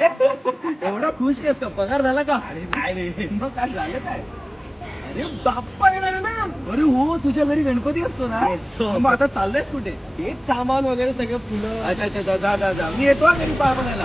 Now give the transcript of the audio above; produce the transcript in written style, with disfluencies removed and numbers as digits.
एवढा खुश केस का? पगार झाला का? नाही मग काय झालं काय? अरे बाप्पा येणार ना. अरे हो, तुझ्या घरी गणपती असतो ना? असतो. मग आता चाललंयस कुठे? हेच सामान वगैरे सगळं फुलं. अच्छा अच्छा, जा जा जा, मी येतो हा घरी पाहा बघायला.